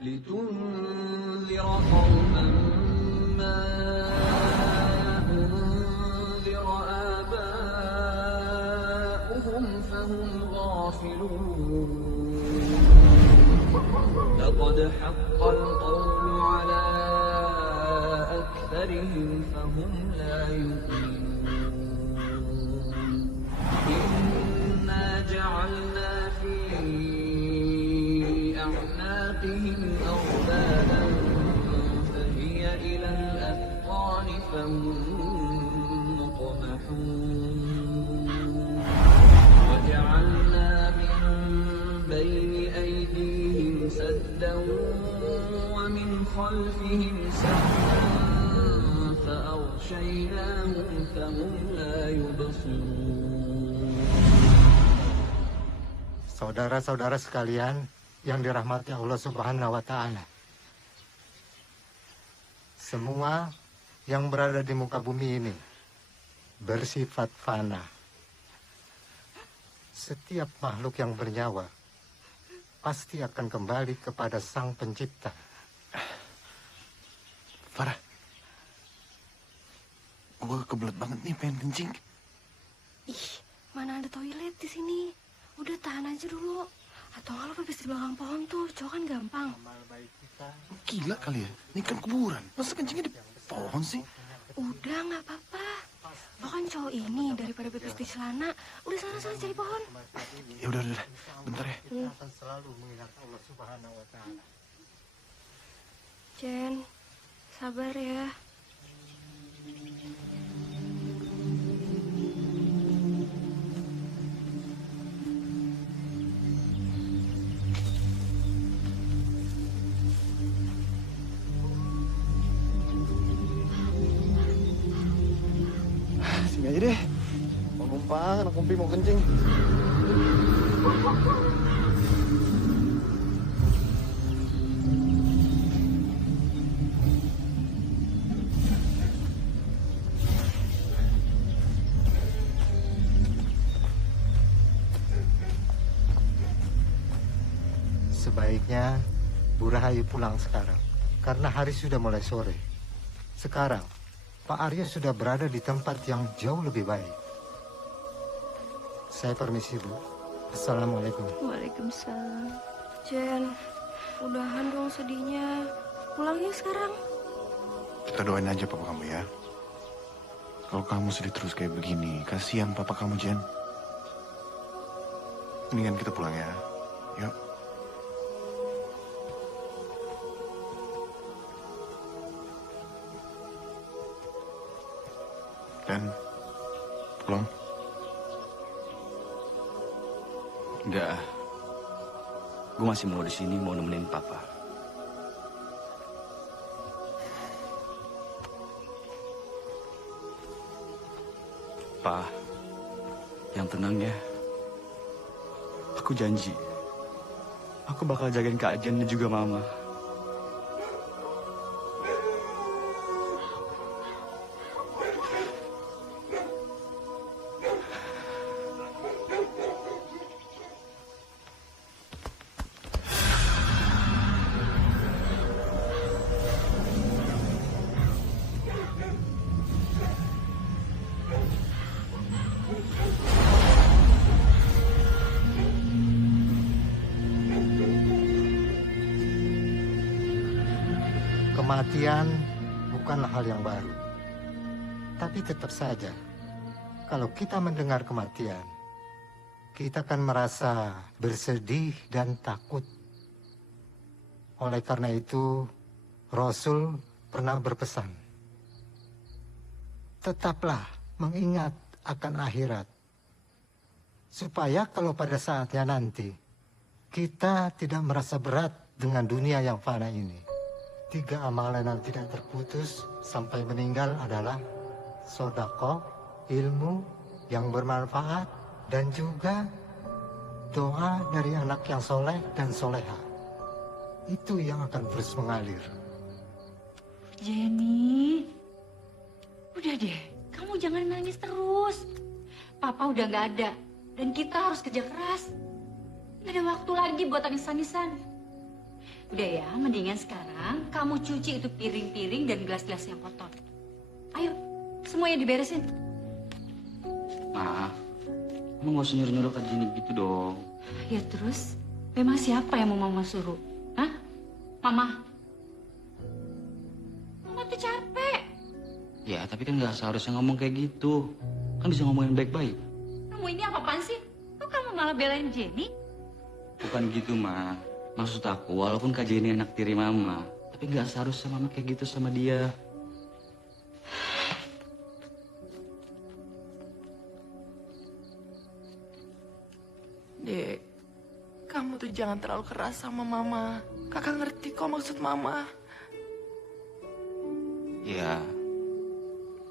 لتنذر قوما ما أنذر آباؤهم فهم غافلون لقد حق القول على أكثرهم فهم لا يؤمنون إنا جعلنا في أعناقهم أغلالا فهي إلى الأذقان فهم مقمحون وجعلنا من بين أيديهم سدا ومن خلفهم سدا فأغشيناهم فهم لا يبصرون. Saudara-saudara sekalian yang dirahmati Allah Subhanahu wa Ta'ala, semua yang berada di muka bumi ini bersifat fana. Setiap makhluk yang bernyawa pasti akan kembali kepada Sang Pencipta. Farah, gue kebelet banget nih pengen kencing. Ih, mana ada toilet di sini? Udah tahan aja dulu. Atau kalau pipis di belakang pohon tuh, cowok kan gampang. Gila kali ya, ini kan kuburan. Masa kencingnya di pohon sih? Udah, nggak apa-apa. Bahkan cowok ini daripada pipis di celana, udah sana-sana cari pohon. Ya udah, bentar ya. Akan selalu mengingat Allah Subhanahu wa Ta'ala. Jen, sabar ya. Sini aja deh. Mau numpang, anak kumpi mau kencing. Sebaiknya Bu Rahayu pulang sekarang, karena hari sudah mulai sore. Sekarang Pak Arya sudah berada di tempat yang jauh lebih baik. Saya permisi, Bu. Assalamualaikum. Waalaikumsalam. Jen, udahan dong sedihnya. Pulang yuk sekarang. Kita doain aja papa kamu ya. Kalau kamu sedih terus kayak begini, kasihan papa kamu, Jen. Mendingan kita pulang ya. Yuk. Dan pulang. Enggak. Gue masih mau di sini, mau nemenin papa. Pa, yang tenang ya. Aku janji, aku bakal jagain Kak Jen dan juga Mama. Kematian bukan hal yang baru. Tapi tetap saja, kalau kita mendengar kematian, kita akan merasa bersedih dan takut. Oleh karena itu, Rasul pernah berpesan, tetaplah mengingat akan akhirat, supaya kalau pada saatnya nanti, kita tidak merasa berat dengan dunia yang fana ini. 3 amalan yang tidak terputus sampai meninggal adalah sedekah, ilmu yang bermanfaat, dan juga doa dari anak yang soleh dan soleha. Itu yang akan terus mengalir. Jenny, udah deh, kamu jangan nangis terus. Papa udah nggak ada, dan kita harus kerja keras. Nggak ada waktu lagi buat tangis-tangisan. Udah ya, mendingan sekarang kamu cuci itu piring-piring dan gelas-gelas yang kotor. Ayo, semuanya diberesin. Ma, kamu nggak usah nyuruh-nyuruh ke Jenny gitu dong. Ya terus, memang siapa yang mau mama suruh? Hah? Mama? Mama tuh capek. Ya, tapi kan nggak seharusnya ngomong kayak gitu. Kan bisa ngomongin baik-baik. Kamu ini apa-apaan sih? Kok kamu malah belain Jenny? Bukan gitu, Ma. Maksud aku, walaupun Kak Jenny anak tiri Mama, tapi nggak seharusnya Mama kayak gitu sama dia. Dek, kamu tuh jangan terlalu keras sama Mama. Kakak ngerti kok maksud Mama. Ya,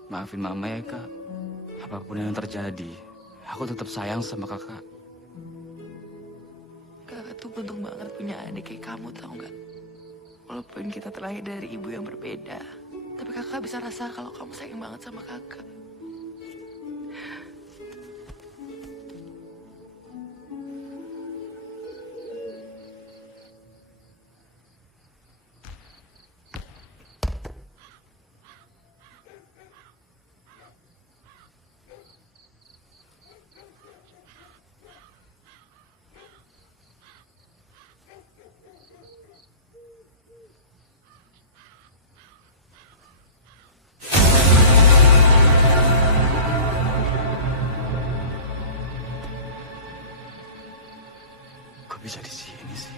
maafin Mama ya, Kak. Apapun yang terjadi, aku tetap sayang sama Kakak. Kakak tuh beruntung banget punya adik kayak kamu, tau nggak? Walaupun kita terlahir dari ibu yang berbeda, tapi kakak bisa rasa kalau kamu sayang banget sama kakak. Kok bisa di sini sih?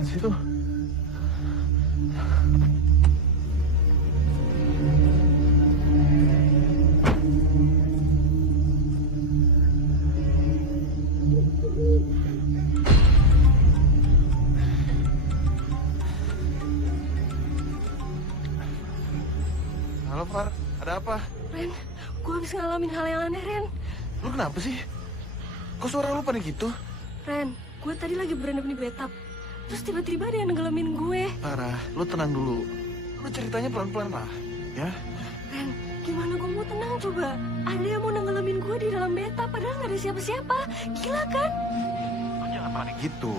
Apaan sih tuh? Halo, Far. Ada apa? Ren, gue habis ngalamin hal yang aneh, Ren. Lu kenapa sih? Kok suara lu panik gitu? Ren, gue tadi lagi berendam di bathtub. Terus tiba-tiba ada yang nenggelamin gue. Farah, lu tenang dulu. Lu ceritanya pelan-pelan lah, ya? Ren, gimana gue mau tenang coba? Ada yang mau nenggelamin gue di dalam bathtub, padahal nggak ada siapa-siapa. Gila kan? Lu jangan panik gitu.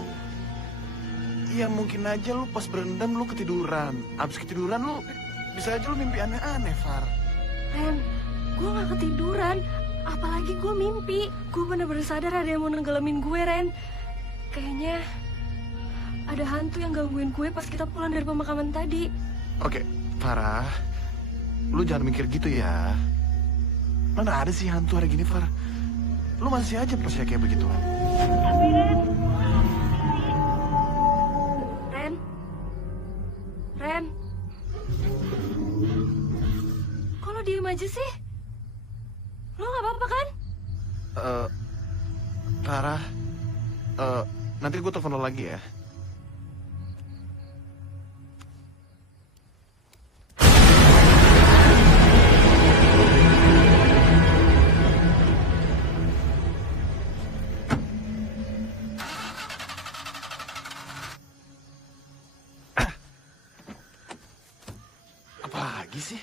Iya, mungkin aja lu pas berendam lu ketiduran. Abis ketiduran lu bisa aja lu mimpi aneh-aneh, Far. Ren, gue nggak ketiduran. Apalagi gue mimpi. Gue bener-bener sadar ada yang mau nenggelamin gue, Ren. Kayaknya ada hantu yang gangguin gue pas kita pulang dari pemakaman tadi. Oke, Farah. Lu jangan mikir gitu ya. Mana ada sih hantu hari gini, Far? Lu masih aja percaya kayak begituan. Tapi Ren. Ren. Kok lo diem aja sih? Lo gak apa-apa kan? Farah. Nanti gue telepon lo lagi ya. Apa lagi sih?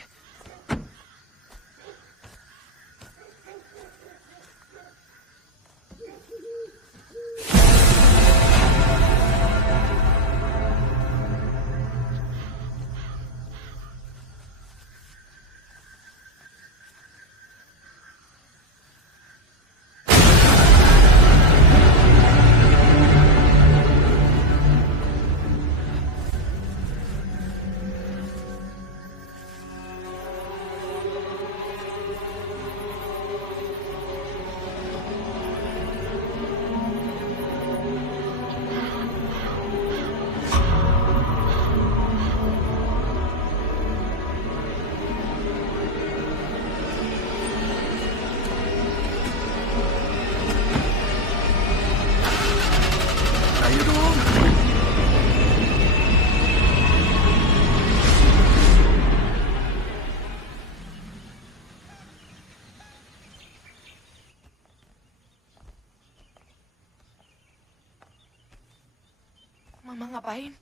Mama ngapain?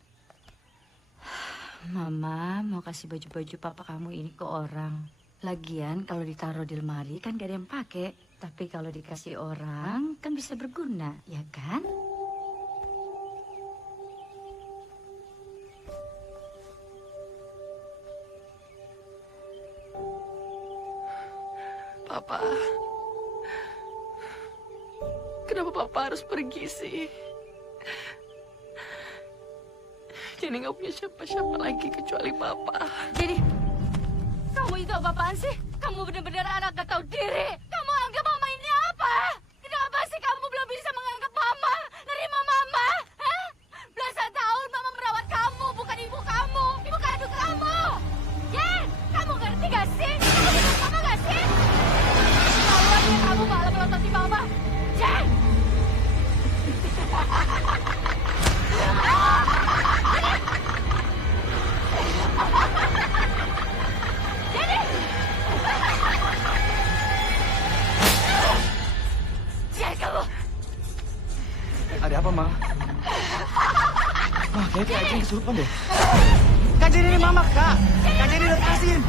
Mama mau kasih baju-baju papa kamu ini ke orang. Lagian kalau ditaruh di lemari kan gak ada yang pakai. Tapi kalau dikasih orang kan bisa berguna, ya kan? Papa. Kenapa Papa harus pergi sih? Jadi nggak punya siapa-siapa lagi kecuali Papa. Jadi, kamu itu apa-apaan sih? Kamu benar-benar anak gak tahu diri. Kamu anggap mama ini apa? Kenapa sih kamu belum bisa menganggap mama? Nerima mama? Hah? Belasan tahun mama merawat kamu, bukan ibu kamu. Ibu kandung kamu. Jen, kamu ngerti gak sih? Kamu dengar mama gak sih? Kalau kamu malah melototi mama. Jen! Ada apa, Ma? Ma, kayaknya Kak Jen kesurupan deh. Kak Jen ini Mama, Kak. Kak Jen lepasin.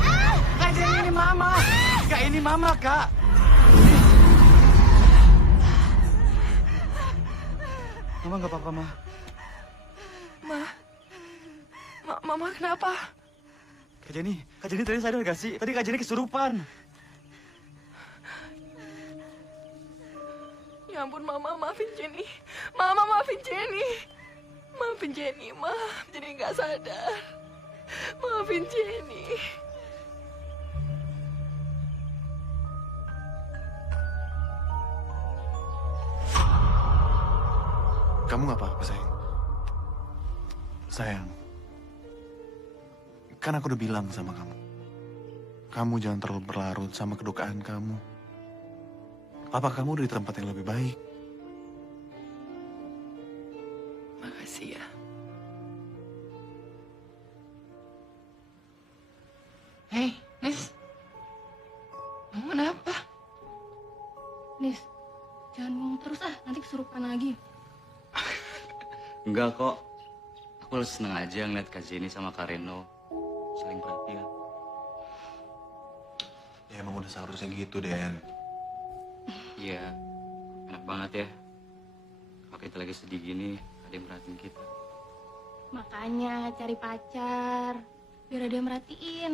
Kak Jen ini Mama. Kak, ini Mama, Kak. Mama nggak apa-apa, Ma. Mama kenapa? Kak Jenny tadi sadar gak sih? Tadi Kak Jenny kesurupan. Ya ampun, Mama, maafin Jenny. Mama, maafin Jenny. Maafin Jenny, Ma. Jenny nggak sadar. Maafin Jenny. Kamu nggak apa-apa, sayang. Sayang, kan aku udah bilang sama kamu. Kamu jangan terlalu berlarut sama kedukaan kamu. Papa kamu udah di tempat yang lebih baik. Makasih ya. Hei, Nis. Kamu kenapa? Nis, jangan ngomong terus nanti kesurupan lagi. Enggak kok. Aku seneng aja ngeliat Kak Jenny sama Kak Reno saling perhatian. Ya emang udah seharusnya gitu, Den. Iya, enak banget ya. Kalau kita lagi sedih gini, ada yang merhatiin kita. Makanya cari pacar, biar ada yang merhatiin.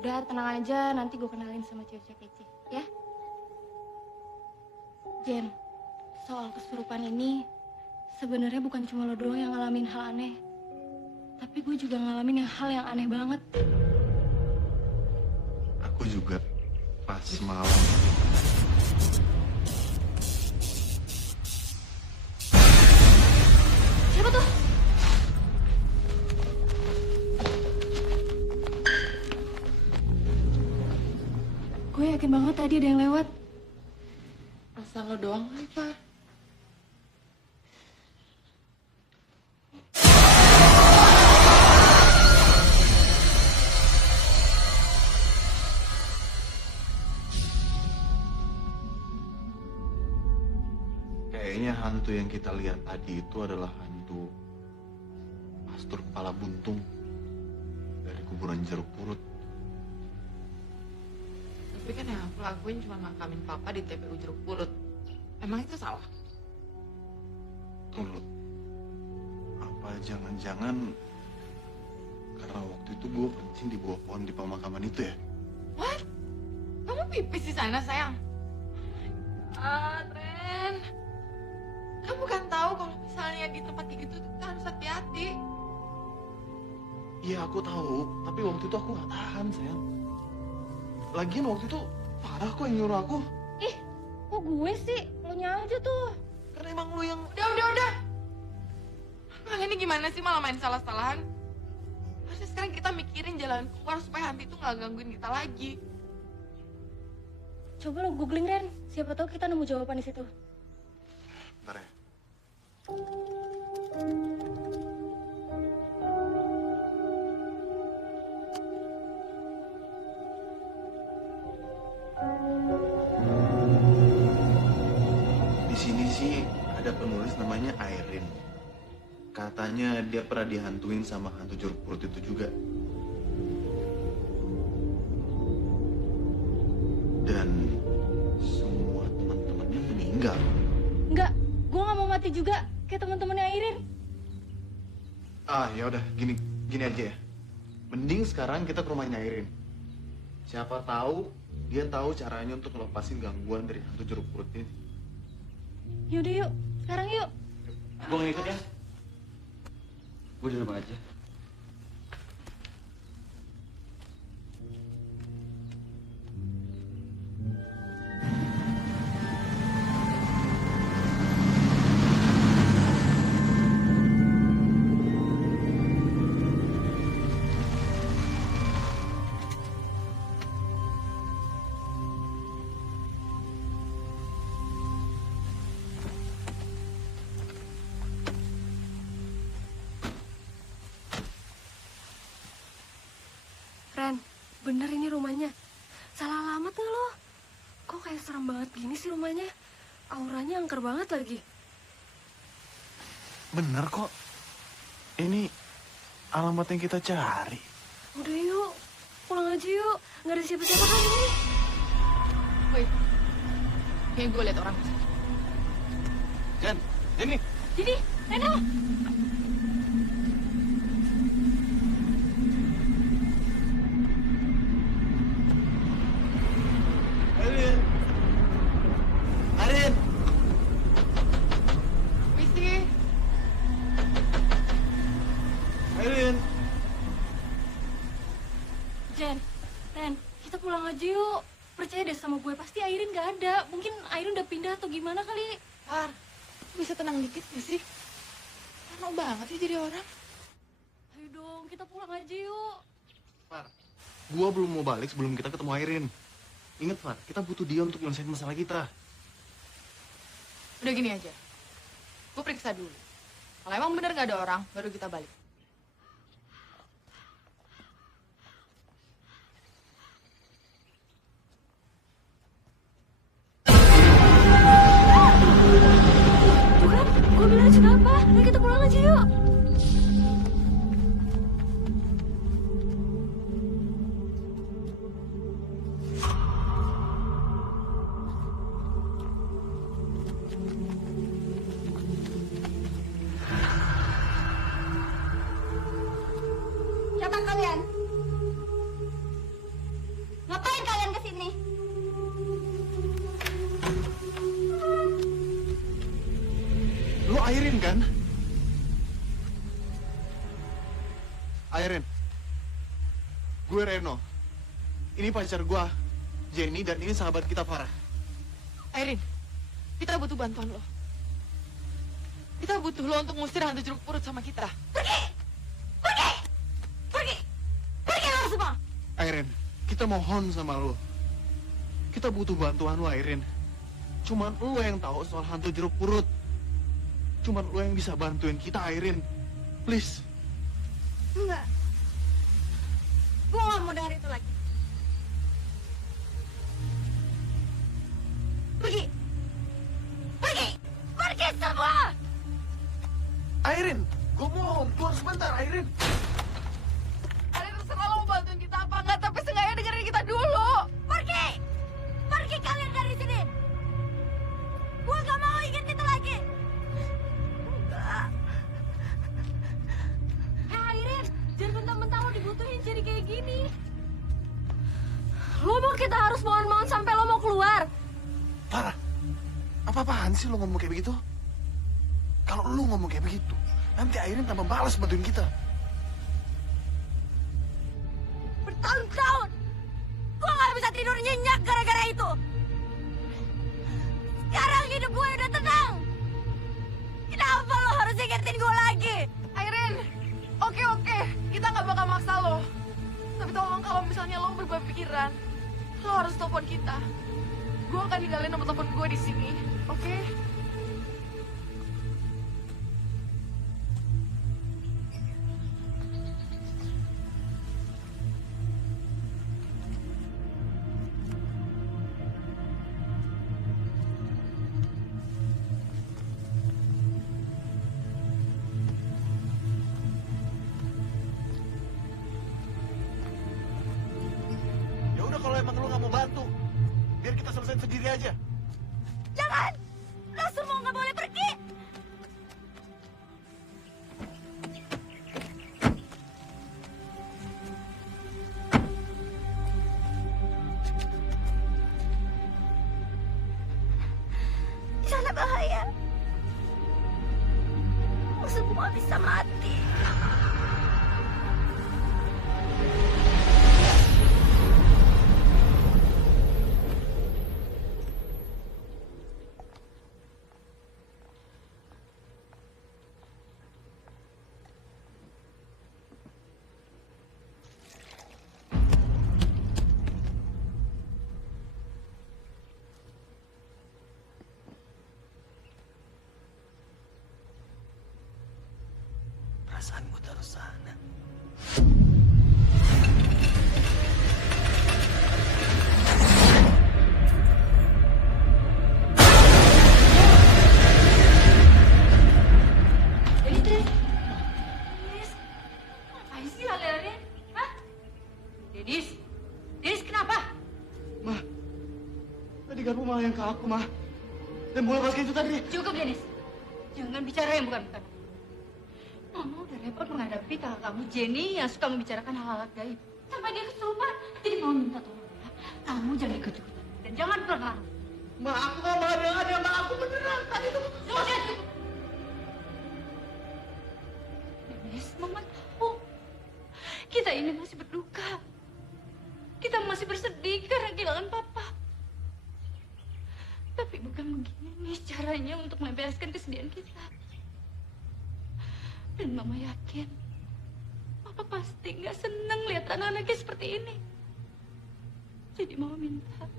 Udah tenang aja, nanti gue kenalin sama cewek-cewek kece, ya? Jen, soal kesurupan ini sebenarnya bukan cuma lo doang yang ngalamin hal aneh. Tapi gue juga ngalamin hal yang aneh banget. Aku juga pas malam. Siapa tuh? Gue yakin banget tadi ada yang lewat. Asal lo doang, Pak. Kayaknya hantu yang kita lihat tadi itu adalah hantu pastor kepala buntung dari kuburan jeruk purut. Tapi kan yang aku lakuin cuma makamin Papa di TPU Jeruk Purut. Emang itu salah? Tunggu. Apa jangan-jangan karena waktu itu gue kencing di bawah pohon di pemakaman itu ya? What? Kamu pipis di sana, sayang? Ren. Kamu kan tahu kalau misalnya di tempat kayak gitu kita harus hati-hati. Iya aku tahu, tapi waktu itu aku gak tahan, sayang. Lagian waktu itu Farah kok yang nyuruh aku. Ih, kok gue sih? Lo nya aja tuh. Karena emang lu yang... Udah. Kalian ini gimana sih malah main salah-salahan? Harusnya sekarang kita mikirin jalan keluar supaya hantu itu nggak gangguin kita lagi. Coba lo googling, Ren. Siapa tahu kita nemu jawaban di situ. Bentar ya. Di sini sih ada penulis namanya Irene. Katanya dia pernah dihantuin sama hantu jeruk purut itu juga. Dan semua teman-temannya meninggal. Enggak, gue nggak mau mati juga kayak teman-temannya Airin. Ah, ya udah, gini aja ya. Mending sekarang kita ke rumahnya Airin. Siapa tahu dia tahu caranya untuk ngelepasin gangguan dari hantu jeruk purut ini. Yaudah yuk, sekarang yuk. Gue ngikut ya. Gue di rumah aja. Ren, bener ini rumahnya. Salah alamat nggak lo? Kok kayak serem banget gini sih rumahnya? Auranya angker banget lagi. Bener kok. Ini alamat yang kita cari. Udah yuk, pulang aja yuk. Nggak ada siapa-siapa kan ini. Woi, kayak gue liat orang. Jen, ini. Jadi, Reno. Arin. Misi. Arin. Jen, Ren, kita pulang aja yuk. Percaya deh sama gue, pasti Airin nggak ada. Mungkin Airin udah pindah atau gimana kali. Par, bisa tenang dikit gak sih? Parno banget sih jadi orang. Ayo dong, kita pulang aja yuk. Far, gua belum mau balik sebelum kita ketemu Airin. Ingat, Far, kita butuh dia untuk nyelesain masalah kita. Udah gini aja, gue periksa dulu. Kalau emang bener gak ada orang, baru kita balik. Tuh kan, gue bilang kenapa? Ayo kita pulang aja yuk. Siapa kalian? Ngapain kalian kesini? Lu Airin kan? Airin. Gue Reno. Ini pacar gua, Jenny, dan ini sahabat kita, Farah. Airin, kita butuh bantuan lo. Kita butuh lo untuk ngusir hantu jeruk purut sama kita. Pergi lo semua! Airin, kita mohon sama lu. Kita butuh bantuan lu, Airin. Cuman lu yang tahu soal hantu jeruk purut. Cuman lu yang bisa bantuin kita, Airin. Please. Enggak. Gue gak mau dengar itu lagi. Pergi! Pergi! Pergi semua! Airin, gue mohon, keluar sebentar, Airin. Ada terserah lo mau bantuin kita apa enggak, tapi seenggaknya dengerin kita dulu. Pergi! Pergi kalian dari sini! Gue gak mau ingat itu lagi! Enggak. Airin, jangan mentang-mentang lo dibutuhin jadi kayak gini. Lo mau kita harus mohon-mohon sampai lo mau keluar. Farah, apa-apaan sih lo ngomong kayak begitu? Kalau lu ngomong kayak begitu, nanti Airin tambah balas bantuin kita. Bertahun-tahun gue gak bisa tidur nyenyak gara-gara itu. Sekarang hidup gue udah tenang. Kenapa lo harus ingetin gue lagi? Airin, oke, kita nggak bakal maksa lo. Tapi tolong kalau misalnya lo berubah pikiran, lo harus telepon kita. Gue akan ninggalin nomor telepon gue di sini, oke? emang lu nggak mau bantu, biar kita selesaiin sendiri aja. Jangan! Lo semua nggak boleh pergi! Di sana bahaya. Lo semua bisa mati. Perasaanku taruh sana. Denis, ngapain sih lari-larian? Hah? Denis kenapa? Ma, tadi kamu malah yang ke aku, Ma. Dan bola basket itu tadi. Cukup, Denis. Jangan bicara yang bukan-bukan. Mama udah repot menghadapi kakak kamu Jenny yang suka membicarakan hal-hal gaib. Sampai dia kesurupan. Jadi mau minta tolong ya. Kamu jangan ikut-ikutan. Dan jangan pulang. Ma, aku nggak mau ada, Ma. Aku beneran tadi tuh. Sudah cukup. Denis, Mama tahu. Kita ini masih berduka. Kita masih bersedih karena kehilangan Papa. Tapi bukan begini caranya untuk melampiaskan kesedihan kita. Dan Mama yakin, Papa pasti nggak senang lihat anak-anaknya seperti ini. Jadi Mama minta,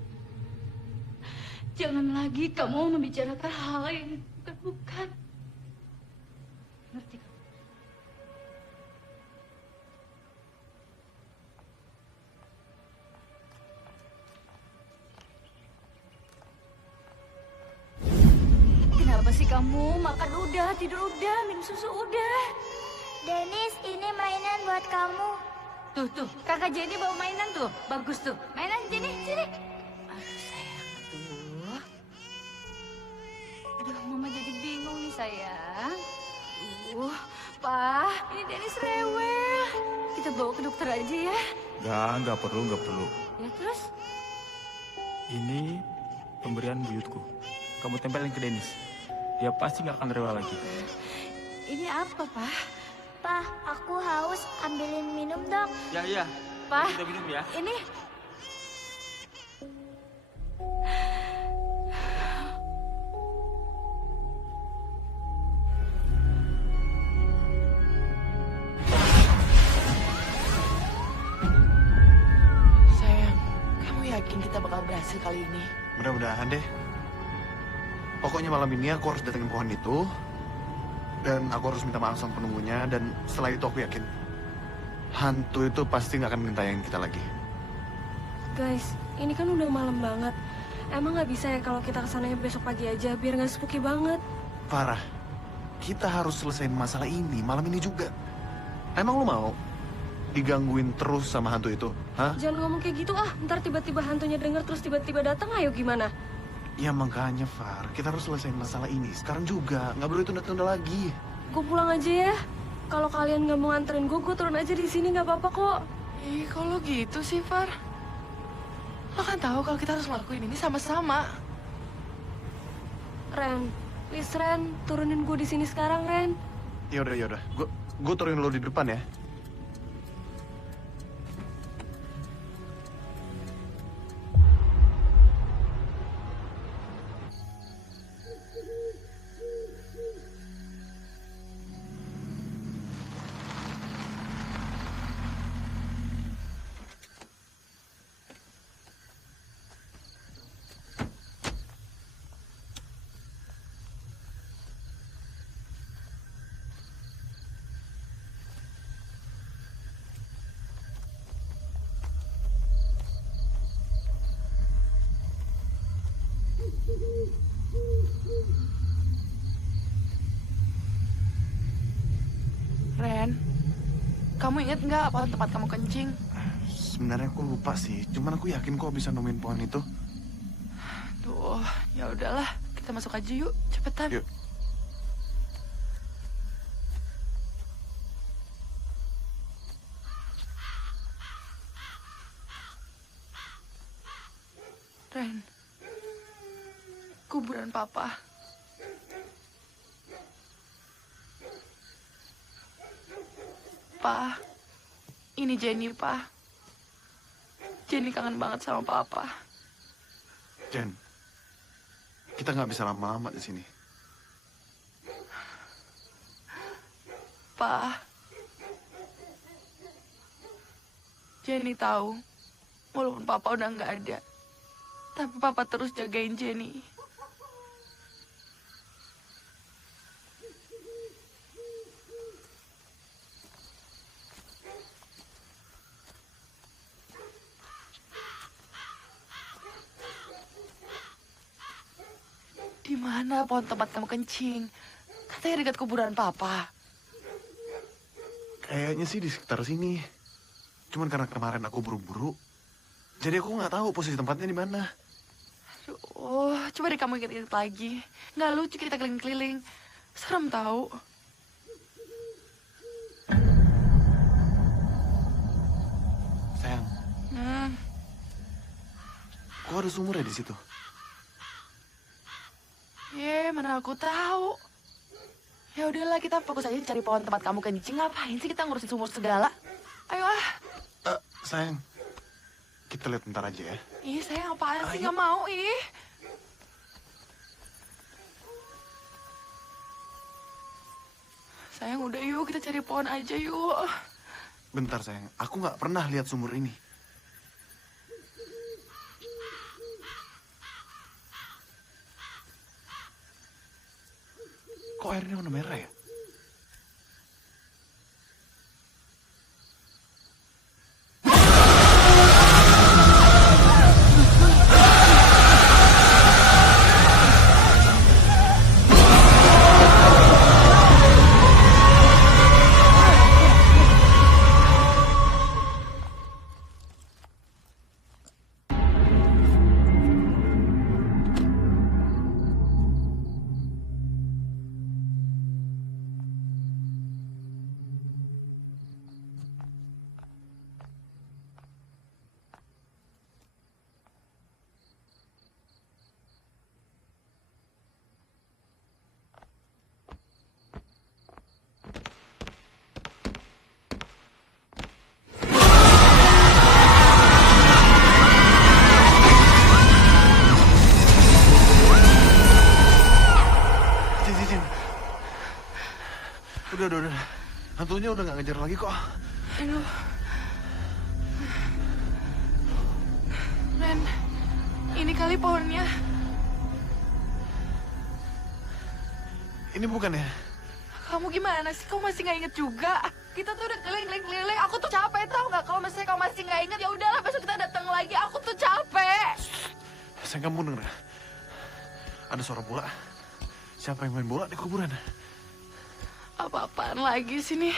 jangan lagi kamu membicarakan hal yang bukan-bukan. Ngerti kamu? Kenapa sih kamu? Makan udah, tidur udah, minum susu udah. Denis, ini mainan buat kamu. Tuh, kakak Jenny bawa mainan tuh. Bagus tuh. Mainan Jenny, sini. Aduh sayang, aduh. Aduh, Mama jadi bingung nih sayang. Pak, ini Denis rewel. Kita bawa ke dokter aja ya. Nggak perlu. Ya terus? Ini pemberian buyutku. Kamu tempelin ke Denis. Dia pasti nggak akan rewel lagi. Ini apa, Pak? Pak, aku haus. Ambilin minum dong. Ya. Pak, Kita minum ya. ini... Sayang, kamu yakin kita bakal berhasil kali ini? Mudah-mudahan deh. Pokoknya malam ini aku harus datengin pohon itu. Dan aku harus minta maaf sama penunggunya. Dan setelah itu aku yakin hantu itu pasti nggak akan ngintaiin kita lagi. Guys, ini kan udah malam banget. Emang nggak bisa ya kalau kita kesananya besok pagi aja biar nggak spooky banget? Farah, kita harus selesaiin masalah ini malam ini juga. Emang lu mau digangguin terus sama hantu itu? Hah? Jangan ngomong kayak gitu ah. Ntar tiba-tiba hantunya denger terus tiba-tiba datang. Ayo gimana? Ya makanya Far, kita harus selesaiin masalah ini sekarang juga. Nggak boleh tunda-tunda lagi. Gue pulang aja ya. Kalau kalian nggak mau nganterin gue turun aja di sini nggak apa-apa kok. Ih, kok lo gitu sih, Far? Lo kan tahu kalau kita harus ngelakuin ini sama-sama. Ren, please Ren, turunin gue di sini sekarang Ren. Yaudah. Gue turunin lo di depan ya. Ren, kamu inget nggak apa tempat kamu kencing? Sebenarnya aku lupa sih, cuman aku yakin kok bisa nemuin pohon itu. Duh, ya udahlah, kita masuk aja yuk, cepetan. Yuk. Ren, kuburan papa. Pa, ini Jenny, Pa. Jenny kangen banget sama papa. Jen, kita nggak bisa lama-lama di sini. Pa, Jenny tahu, walaupun papa udah nggak ada, tapi papa terus jagain Jenny. Di mana pohon tempat kamu kencing? Katanya dekat kuburan papa. Kayaknya sih di sekitar sini. Cuman karena kemarin aku buru-buru, jadi aku nggak tahu posisi tempatnya di mana. Aduh, coba deh kamu ingat-ingat lagi. Nggak lucu kita keliling-keliling. Serem tahu. Sayang, kok ada sumur ya di situ? Mana aku tahu. Ya udahlah, kita fokus aja cari pohon tempat kamu kencing. Ngapain sih kita ngurusin sumur segala? Ayo ah. Sayang, kita lihat bentar aja ya. Ih, sayang apaan sih? Nggak mau, ih. Sayang, udah yuk, kita cari pohon aja yuk. Bentar sayang, aku nggak pernah lihat sumur ini. Kok airnya warna merah ya? Udah. Hantunya udah nggak ngejar lagi kok. Aduh. Ren, ini kali pohonnya. Ini bukan ya? Kamu gimana sih? Kamu masih nggak inget juga? Kita tuh udah keliling-keliling. Aku tuh capek tau nggak? Kalau misalnya kamu masih nggak inget, ya udahlah besok kita datang lagi. Aku tuh capek. Sayang, kamu denger ya? Ada suara bola. Siapa yang main bola di kuburan? Apa-apaan lagi sih nih?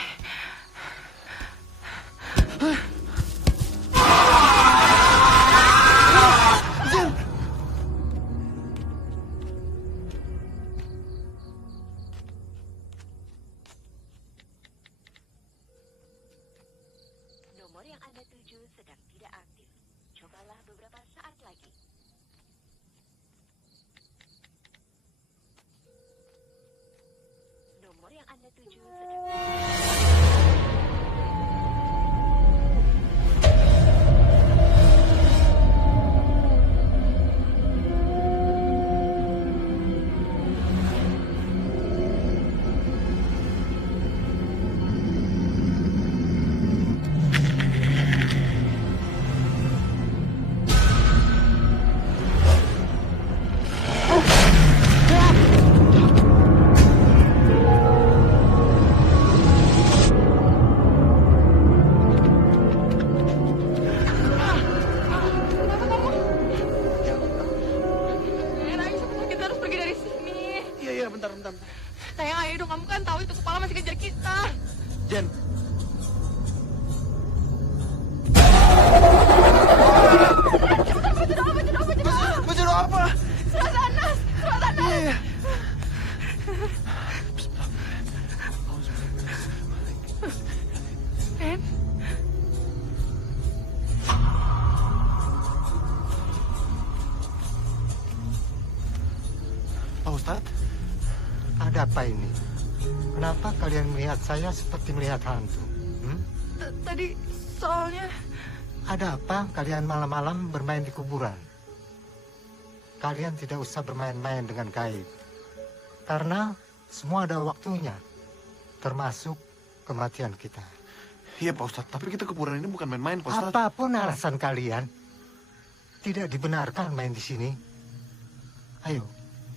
Nomor yang Anda tuju sedang tidak aktif. Cobalah beberapa saat lagi. Nomor yang Anda tuju sedang... bentar. Sayang, ayo dong, kamu kan tahu itu kepala masih kejar kita. Jen. Ustadz? Ada apa ini? Kenapa kalian melihat saya seperti melihat hantu? Tadi soalnya... Ada apa kalian malam-malam bermain di kuburan? Kalian tidak usah bermain-main dengan gaib. Karena semua ada waktunya. Termasuk kematian kita. Iya Pak Ustadz, tapi kita kuburan ini bukan main-main Pak Ustadz. Apapun alasan kalian, tidak dibenarkan main di sini. Ayo,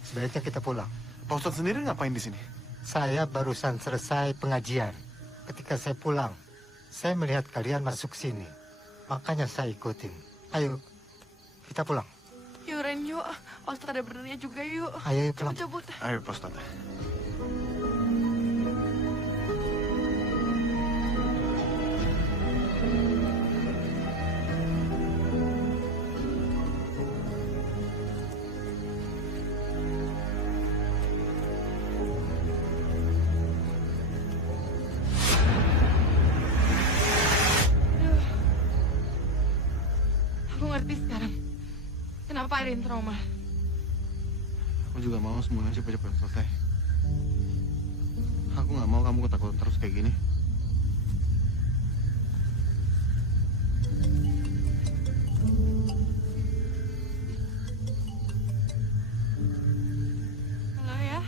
sebaiknya kita pulang. Pak Ustadz sendiri ngapain di sini? Saya barusan selesai pengajian. Ketika saya pulang, saya melihat kalian masuk sini. Makanya saya ikutin. Ayo, kita pulang. Yuk Ren, yuk. Ustadz ada benernya juga yuk. Ayo pulang. Cabut. Ayo Pak Ustadz. Aku ngerti sekarang. Kenapa Airin trauma? Aku juga mau semuanya cepat-cepat selesai. Aku nggak mau kamu ketakutan terus kayak gini. Halo ya?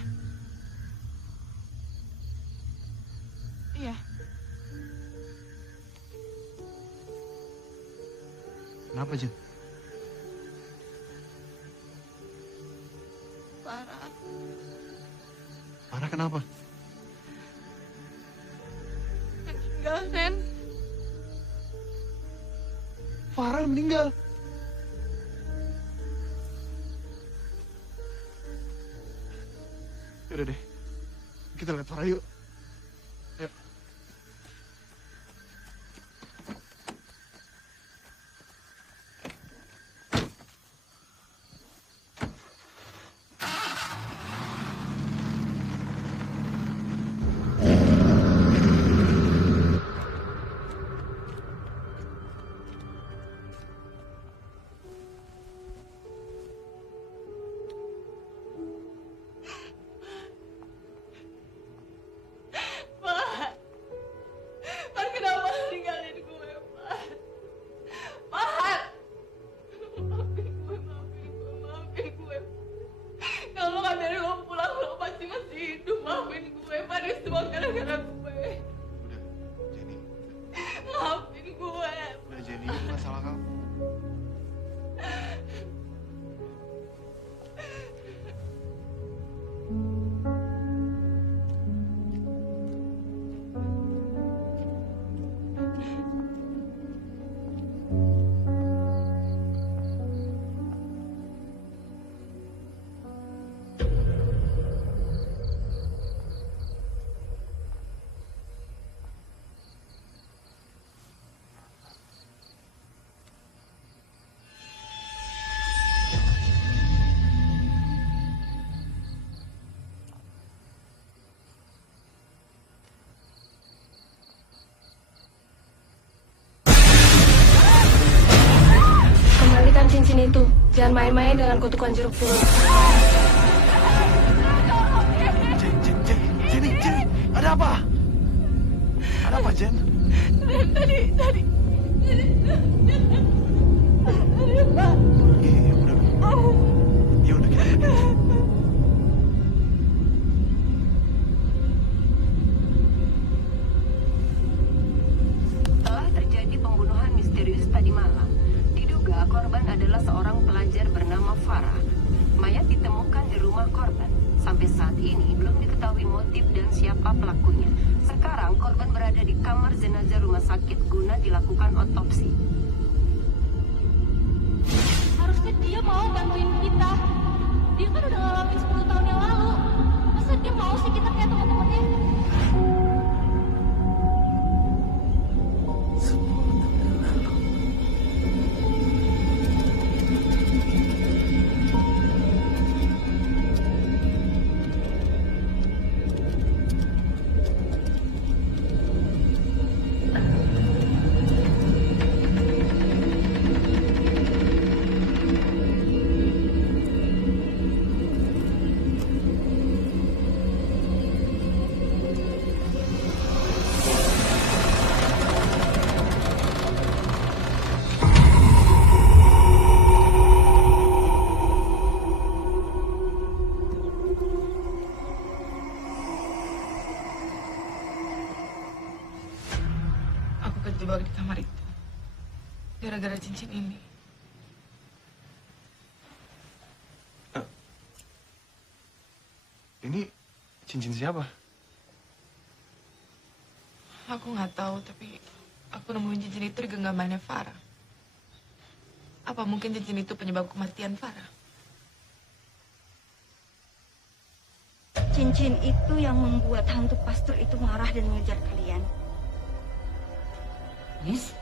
Iya. Kenapa Jen? Parah. Parah kenapa? Meninggal, Ren. Farah meninggal. Yaudah deh, kita lihat Farah yuk. Ayo. Pak kenapa tinggalin gue, Pak? Pak! Maafin gue. Kalau nggak dari lo pulang, lo pasti masih hidup. Maafin gue, Pak. Ini semua gara-gara gue. Udah, Jenny. Maafin gue. Udah Jenny, itu nggak salah kamu. Kembalikan cincin itu. Jangan main-main dengan kutukan jeruk purut. Jenny, ada apa? Ada apa, Jen? Tadi. Pak. Iya, udah. Ya udah kita pergi. Telah terjadi pembunuhan misterius tadi malam. Diduga korban adalah seorang pelajar bernama Farah. Mayat ditemukan di rumah korban. Sampai saat ini belum diketahui motif dan siapa pelakunya. Sekarang korban berada di kamar jenazah rumah sakit guna dilakukan otopsi. Harusnya dia mau bantuin kita. Dia kan udah ngalamin 10 tahun yang lalu. Masa dia mau sih kita kayak teman-temannya? gara-gara cincin ini. Ini cincin siapa? Aku nggak tahu, tapi aku nemuin cincin itu di genggamannya Farah. Apa mungkin cincin itu penyebab kematian Farah? Cincin itu yang membuat hantu pastor itu marah dan mengejar kalian. Miss,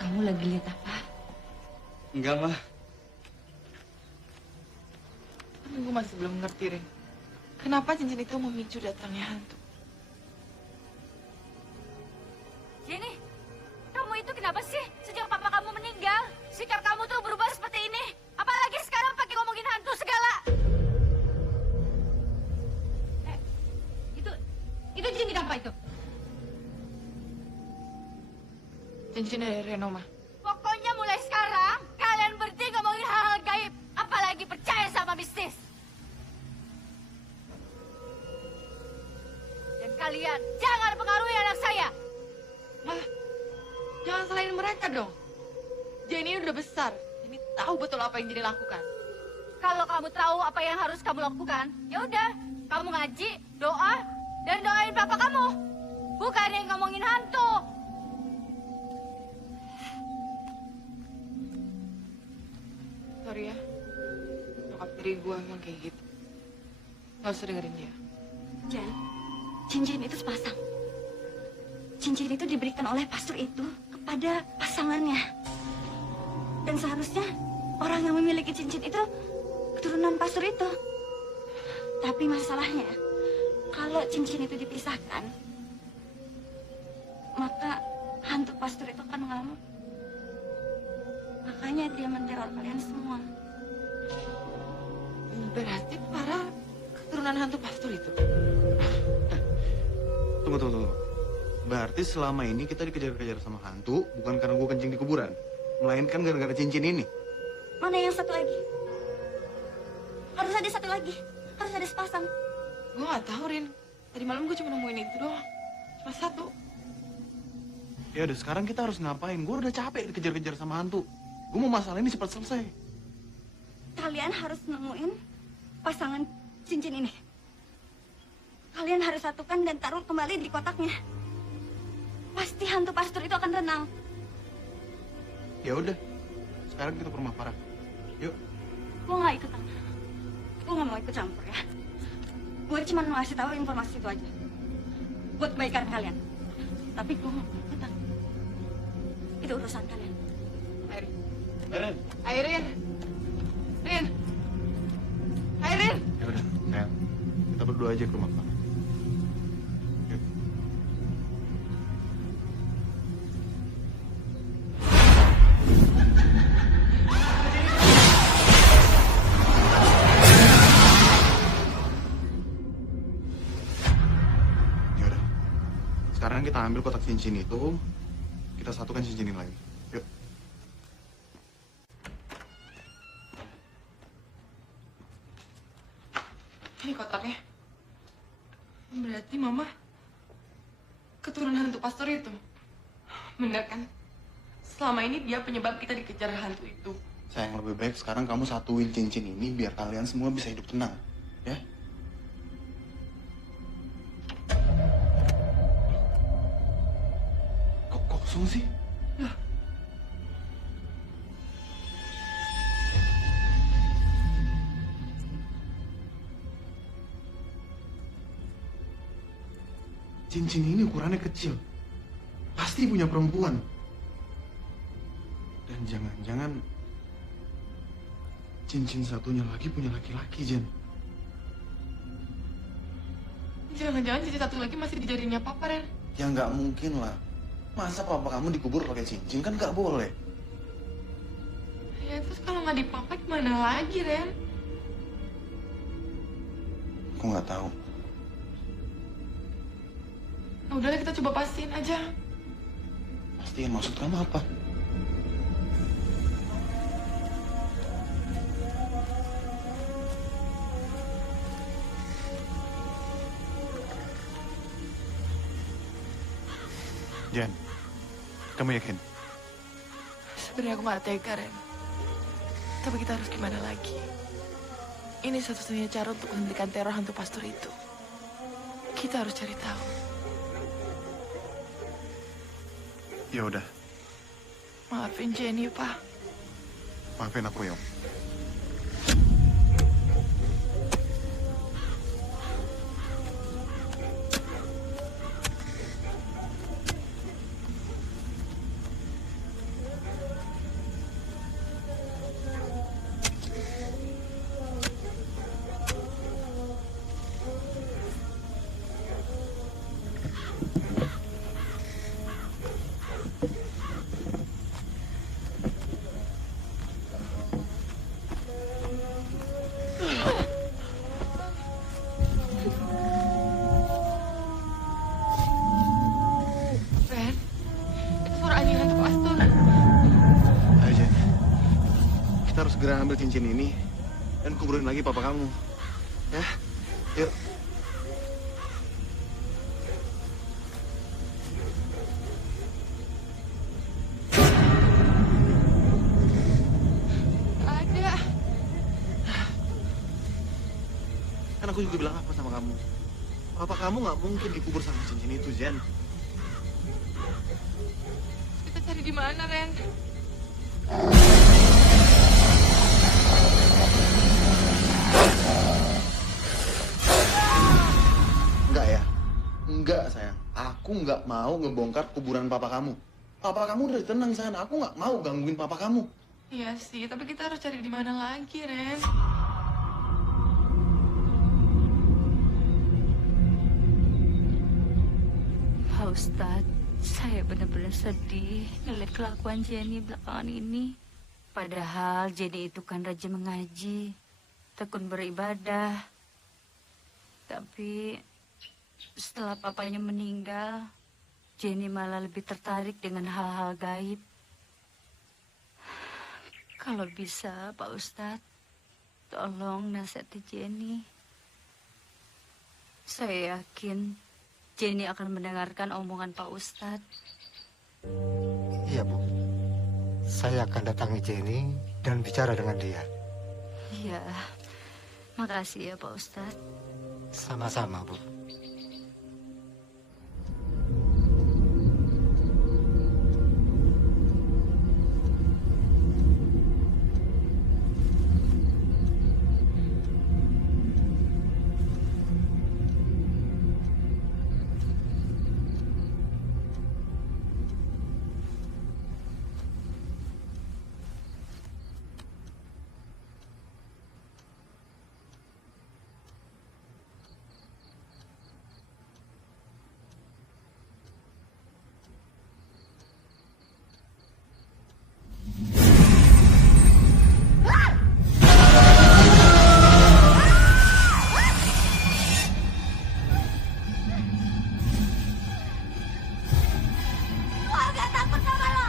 kamu lagi lihat apa? Enggak, Ma. Tapi gue masih belum ngerti, Rin. Kenapa cincin itu memicu datangnya hantu? Jenny, kamu itu kenapa sih? Sejak papa kamu meninggal, sikap kamu tuh berubah seperti ini. Apalagi sekarang pakai ngomongin hantu segala. Itu cincin apa itu? Cincin dari Reno, Ma. Pokoknya mulai sekarang, kalian berhenti ngomongin hal-hal gaib. Apalagi percaya sama mistis. Dan kalian jangan pengaruhi anak saya. Ma, jangan salahin mereka dong. Jenny udah besar. Jenny tahu betul apa yang Jenny lakukan. Kalau kamu tahu apa yang harus kamu lakukan, ya udah, kamu ngaji, doa, dan doain papa kamu. Bukan yang ngomongin hantu. Sorry ya, nyokap diri gue emang kayak gitu. Gak usah dengerin dia. Jen, cincin itu sepasang. Cincin itu diberikan oleh pastor itu kepada pasangannya. Dan seharusnya orang yang memiliki cincin itu keturunan pastor itu. Tapi masalahnya, kalau cincin itu dipisahkan, maka hantu pastor itu akan ngamuk. Makanya dia meneror kalian semua. Berarti para keturunan hantu pastor itu. Tunggu. Berarti selama ini kita dikejar-kejar sama hantu bukan karena gue kencing di kuburan, melainkan gara-gara cincin ini. Mana yang satu lagi? Harus ada satu lagi. Harus ada sepasang. Gue gak tahu, Rin. Tadi malam gue cuma nemuin itu doang. Cuma satu. Ya udah, sekarang kita harus ngapain? Gue udah capek dikejar-kejar sama hantu. Gue mau masalah ini cepat selesai. Kalian harus nemuin pasangan cincin ini. Kalian harus satukan dan taruh kembali di kotaknya. Pasti hantu pastor itu akan renang. Ya udah, sekarang kita ke rumah Farah. Yuk. Gue gak ikutan. Gue gak mau ikut campur ya. Gue cuma mau ngasih tahu informasi itu aja. Buat kebaikan kalian. Tapi gue gak mau ikutan. Itu urusan kalian. Airin. Ya udah, sayang. Kita berdua aja ke rumah Farah. Yuk. Ya udah. Sekarang kita ambil kotak cincin itu, kita satukan cincin ini lagi. Yuk. Ini kotaknya. Berarti Mama keturunan hantu pastor itu. Bener kan? Selama ini dia penyebab kita dikejar hantu itu. Sayang, lebih baik sekarang kamu satuin cincin ini biar kalian semua bisa hidup tenang. Ya? Kok kosong sih? Lah, cincin ini ukurannya kecil. Pasti punya perempuan. Dan jangan-jangan cincin satunya lagi punya laki-laki, Jen. jangan-jangan cincin satu lagi masih di jarinya Papa, Ren. Ya nggak mungkin lah. Masa papa kamu dikubur pakai cincin? Kan nggak boleh. Ya terus kalau nggak di Papa gimana lagi, Ren? Aku nggak tahu. Nah, udahlah kita coba pastiin aja. Pastiin maksud kamu apa? Jen, kamu yakin? Sebenarnya aku gak tega, Ren. Tapi kita harus gimana lagi? Ini satu-satunya cara untuk menghentikan teror hantu pastor itu. Kita harus cari tahu. Ya udah, Maafin Jenny, Pak. maafin aku, Yom. Ren, itu suara anjing hantu pastor. Ayo, Jen. Kita harus segera ambil cincin ini dan kuburin lagi papa kamu. Ya, yuk. Ada. Kan aku juga bilang apa sama kamu? Papa kamu nggak mungkin dikubur sama cincin itu, Jen. Kita cari di mana, Ren? Enggak ya? Enggak, sayang. Aku nggak mau ngebongkar kuburan papa kamu. Papa kamu udah tenang, sayang. Aku nggak mau gangguin papa kamu. Iya sih, tapi kita harus cari di mana lagi, Ren? Pak Ustadz, saya benar-benar sedih ngeliat kelakuan Jenny belakangan ini. Padahal Jenny itu kan rajin mengaji, tekun beribadah. Tapi setelah papanya meninggal, Jenny malah lebih tertarik dengan hal-hal gaib. Kalau bisa, Pak Ustadz, tolong nasihati Jenny. Saya yakin Jenny akan mendengarkan omongan Pak Ustadz. Iya, Bu. Saya akan datangi Jenny dan bicara dengan dia. Iya, makasih ya Pak Ustadz. Sama-sama, Bu. Gua gak takut sama lo.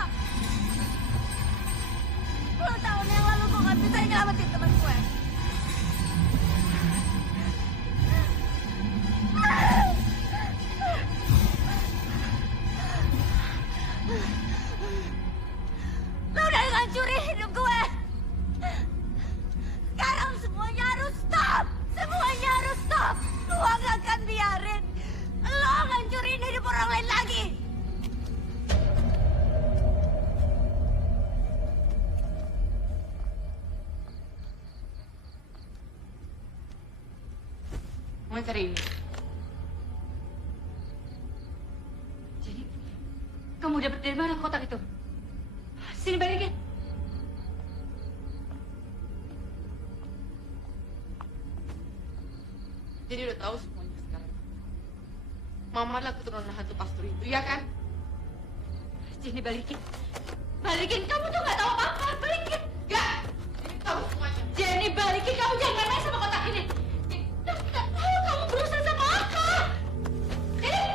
10 tahun yang lalu gue gak bisa nyelamatin teman gue. Lo udah ngancurin hidup gue. Sekarang semuanya harus stop. Semuanya harus stop. Gue gak akan biarin lo ngancurin hidup orang lain lagi. Mau cari ini. Jadi, kamu dapat dari mana kotak itu? Sini balikin. Jadi udah tahu semuanya sekarang. Mama adalah keturunan hantu pastor itu, ya kan? Jenny balikin. Balikin, kamu tuh gak tahu apa-apa. Balikin. Gak! Jadi tahu semuanya. Jenny balikin, kamu jangan main sama kotak ini. Aku gak tahu kamu berusaha sama apa. Jenny!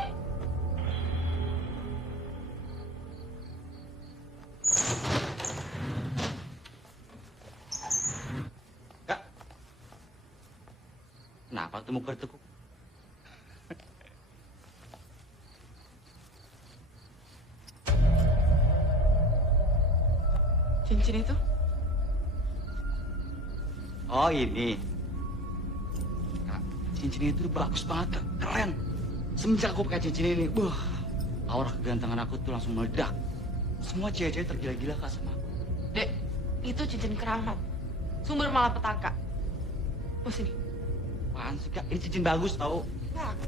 Kak, kenapa tuh muka tekuk? cincin itu? Oh ini. Kak, cincin itu bagus banget, Kak. Keren. Semenjak aku pakai cincin ini, aura kegantengan aku tuh langsung meledak. Semua cewek-cewek tergila-gila, Kak, sama aku. Dek, itu cincin keramat. Sumber malapetaka. Oh sini. Apaan sih, Kak? Ini cincin bagus, tau.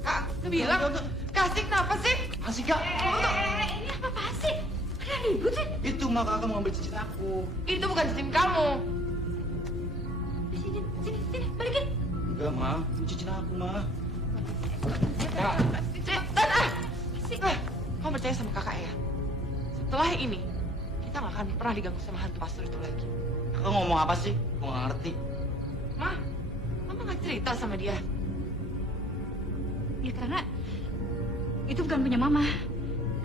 Kak, lu bilang kasih kenapa sih? Apaan sih, Kak? Ini apa sih? Ada ribut sih? Itu mah kakak mau ngambil cincin aku. Itu bukan cincin kamu. Sini, balikin. Enggak, Ma. Ini cincin aku, Ma. Kak. Kamu percaya sama kakak ya? Setelah ini, kita gak akan pernah diganggu sama hantu pastor itu lagi. Kakak ngomong apa sih? Gue gak ngerti. Mama gak cerita sama dia. Ya karena itu bukan punya mama.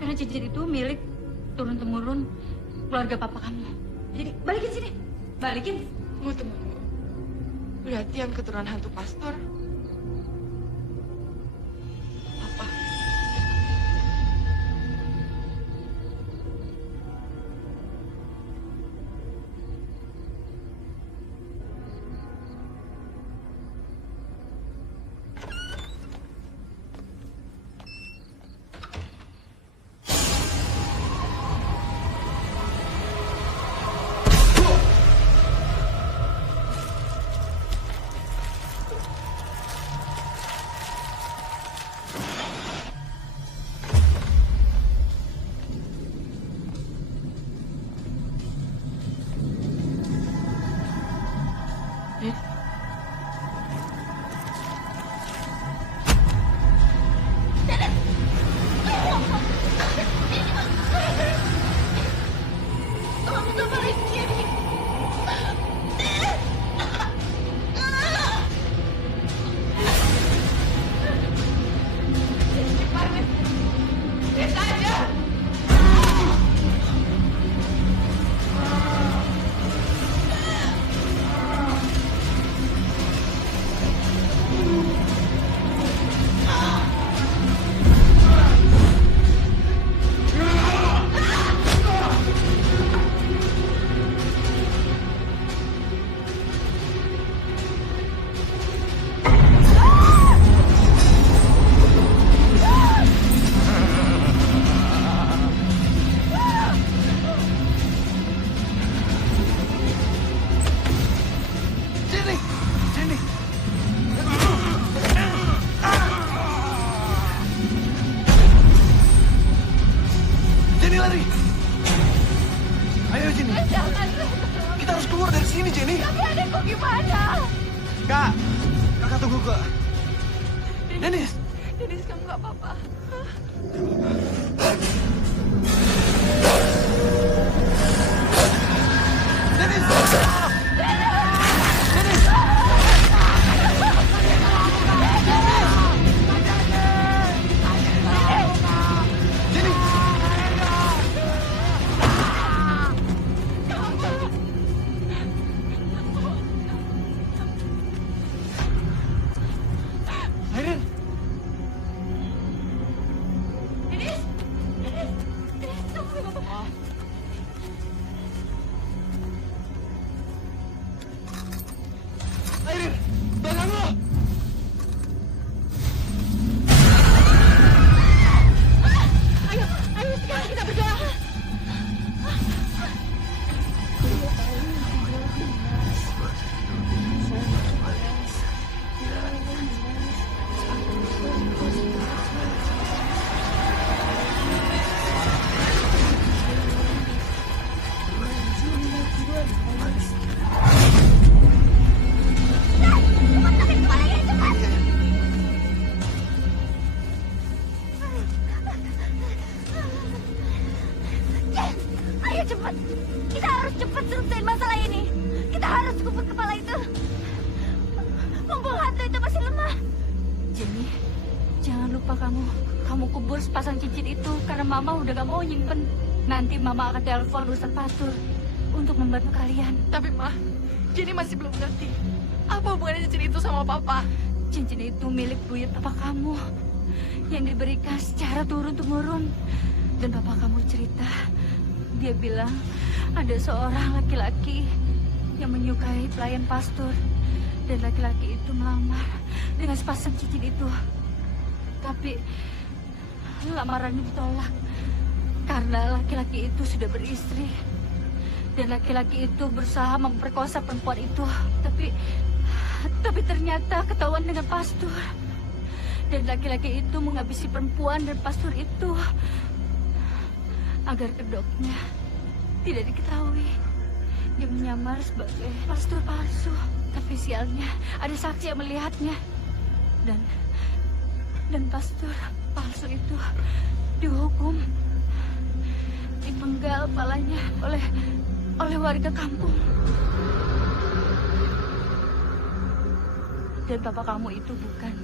Karena cincin itu milik turun-temurun keluarga papa kamu. Jadi balikin sini. Balikin. Tunggu. Berarti yang keturunan hantu pastor apa? cepat. Kita harus cepat selesaiin masalah ini. Kita harus kubur kepala itu. Mumpung hantu itu masih lemah. Jenny, jangan lupa kamu kubur sepasang cincin itu karena Mama udah gak mau nyimpen. Nanti Mama akan telepon Ustaz Fatur untuk membantu kalian. Tapi Ma, Jenny masih belum ngerti. Apa hubungannya cincin itu sama Papa? Cincin itu milik buyut Papa kamu yang diberikan secara turun-temurun. Dan Papa kamu cerita, dia bilang ada seorang laki-laki yang menyukai pelayan pastor. Dan laki-laki itu melamar dengan sepasang cincin itu. Tapi lamarannya ditolak karena laki-laki itu sudah beristri. Dan laki-laki itu berusaha memperkosa perempuan itu. Tapi ternyata ketahuan dengan pastor. Dan laki-laki itu menghabisi perempuan dan pastor itu agar kedoknya tidak diketahui. Dia menyamar sebagai pastor palsu. Tapi sialnya ada saksi yang melihatnya. Dan pastor palsu itu dihukum, dipenggal kepalanya oleh warga kampung. Dan bapak kamu itu bukan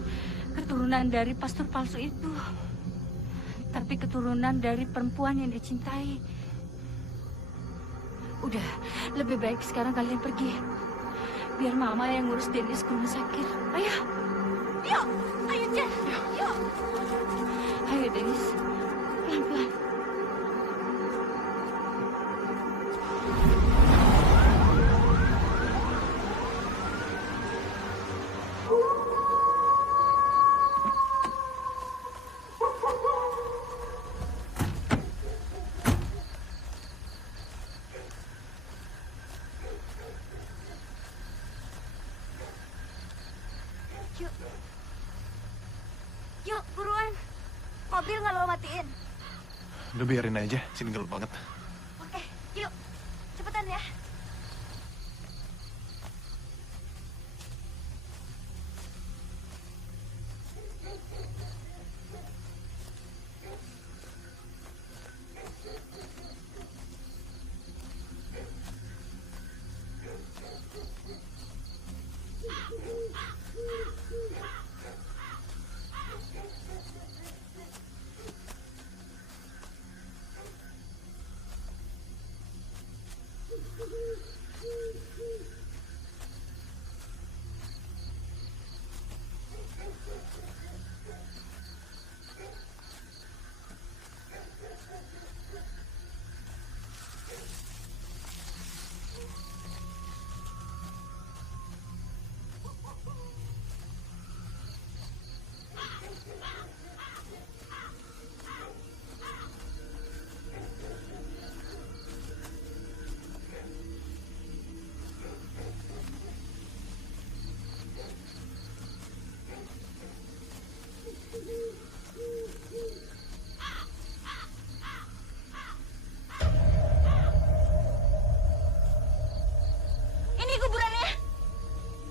keturunan dari pastor palsu itu, tapi keturunan dari perempuan yang dicintai. Udah, lebih baik sekarang kalian pergi. Biar mama yang ngurus Dennis ke rumah sakit. Ayo. Yuk. Ayo, Jen. Yuk. Ayo, Dennis. Pelan-pelan. Yuk, buruan. Mobil nggak lo matiin. Udah biarin aja, sini gelap banget. Oke, yuk. Cepetan ya.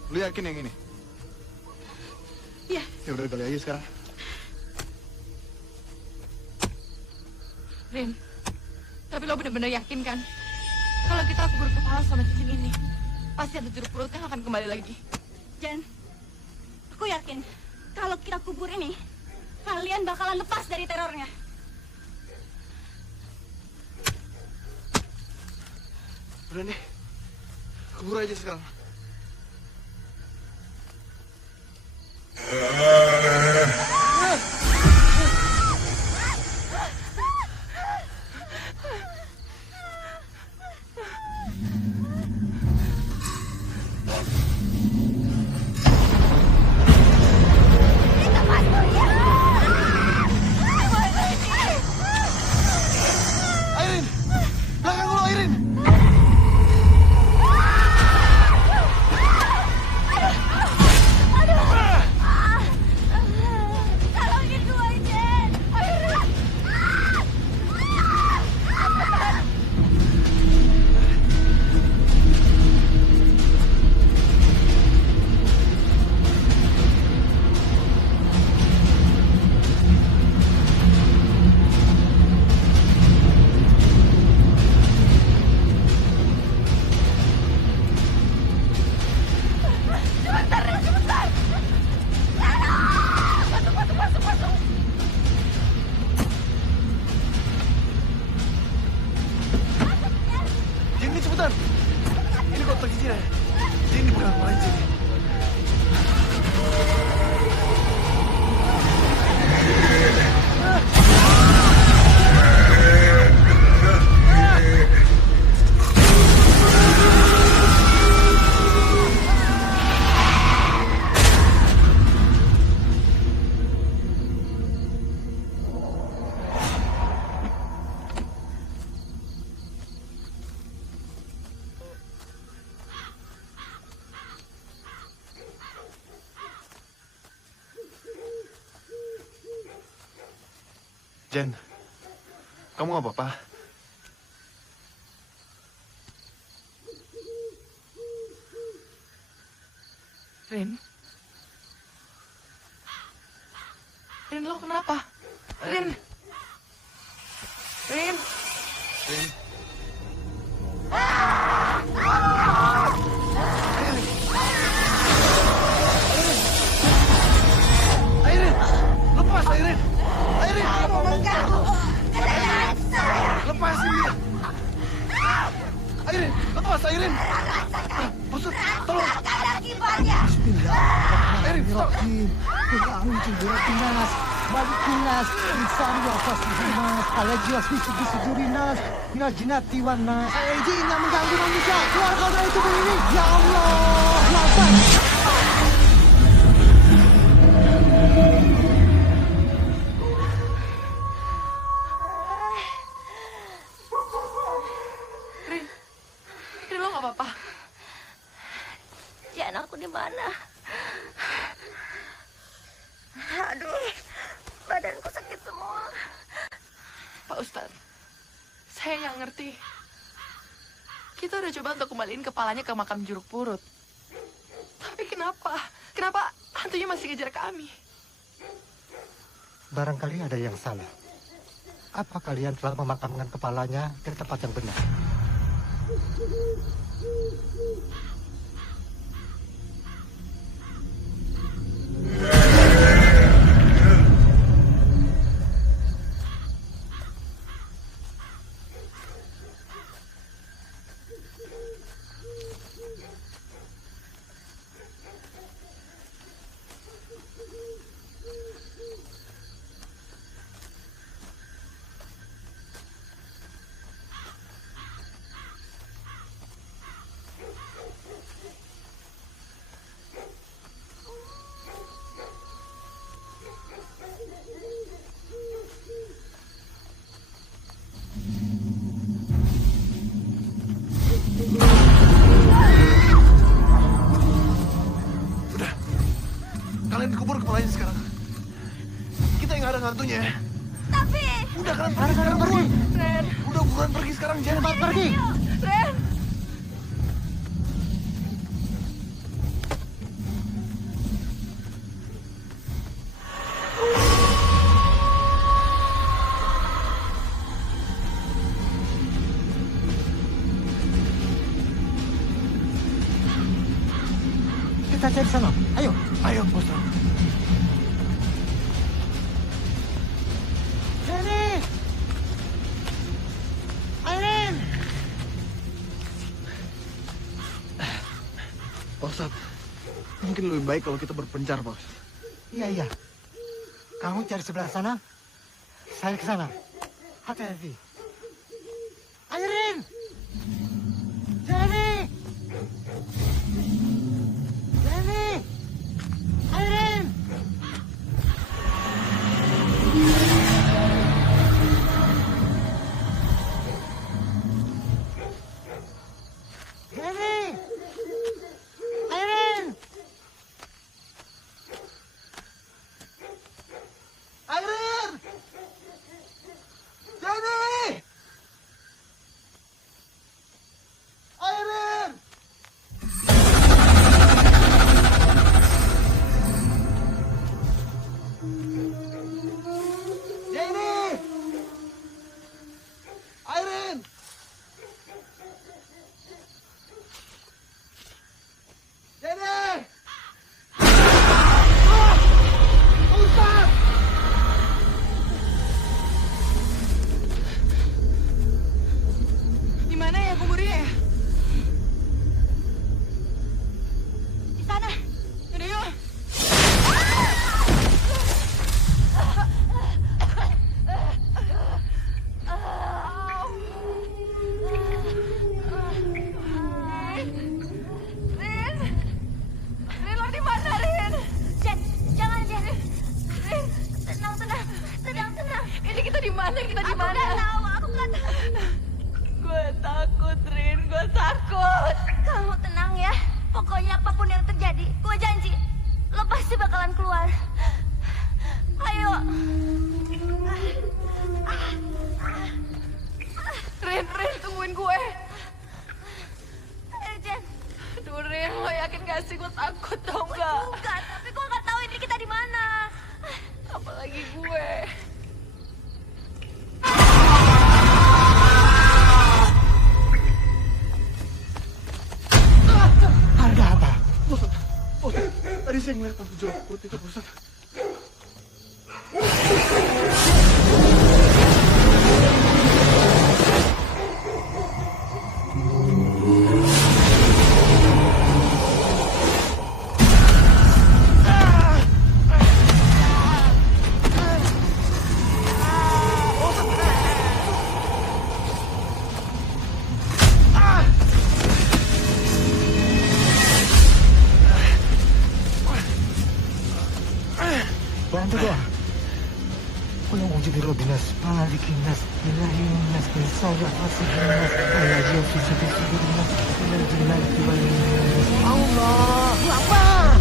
Lu yakin yang ini? Iya. Ya udah gali aja sekarang. Rin, tapi lo bener-bener yakin kan? Kalau kita kubur kepala sama cincin ini, pasti ada jeruk perut yang akan kembali lagi. Jen, aku yakin kalau kita kubur ini, kalian bakalan lepas dari terornya. Udah nih, kubur aja sekarang. Jen, kamu gak apa-apa? Rin? Rin, lo kenapa? Rin? Rin? Rin? Airin! Lepas, Airin! Airin, kamu mengganggu ketenangan saya! Lepasin dia! Airin, lepas, Airin! Maksud, tolong! Bismillahirrahmanirrahim. A'udzu birabbinas, malikin nas, min syarri waswasil nas, alladzi yuwaswisu fi sudurin nas, minal jinnati wan nas. Jin yang mengganggu manusia, keluar kau dari tubuh ini. Ya Allah, lawan. Rin, lo gak apa-apa? Jen, aku di mana? Aduh, badanku sakit semua. Pak Ustadz, saya nggak ngerti. Kita udah coba untuk kembaliin kepalanya ke makam Jeruk Purut. Tapi kenapa? Kenapa hantunya masih ngejar kami? Barangkali ada yang salah. Apa kalian telah memakamkan kepalanya ke tempat yang benar? Kalian kubur kepalanya sekarang. Kita yang ada hantunya ya. Tapi... Udah kalian pergi sekarang, buruan. Ren. Udah buruan pergi sekarang, jangan pergi. Ren. Kita cari sana. Ayo. Ayo, Bos. Jenny! Airin! Pak Ustadz, mungkin lebih baik kalau kita berpencar, Pak Ustadz. Iya. Kamu cari sebelah sana. Saya ke sana. Hati-hati. Airin! Jenny! Jenny! Airin! Jenny! Airin! Airin! Jenny! Airin! Jenny! Airin! Jenny! Ustaz! Di mana ya kuburnya ya? Di sana. Yaudah yuk. Rin, lo di mana, Rin? Jen, jangan, Jen. Rin, Tenang. ini kita di mana? Kita di mana? Aku nggak tahu. Gue takut, Rin. Gue takut. Kamu tenang ya. Pokoknya apapun yang terjadi, gue janji, lo pasti bakalan keluar. Ayo. Rin, tungguin gue. Ayo, Jen. Aduh, Rin, lo yakin gak sih gue takut tau gak? Juga, tapi gue nggak tahu ini kita di mana. Apalagi gue. Ada apa? Tadi saya ngeliat hantu jeruk purut itu, Pak Ustadz. Bantu doa. Kul a'udzu birabbin-nas, malikin-nas, ilahin-nas, min syarri hasidin-nas, alladzi yuwaswisu fi sudurin-nas, minal jinnati wan-nas. Allahu Akbar.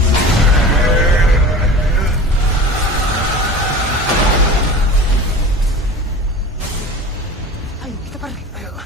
Ayo kita pergi. Ayo.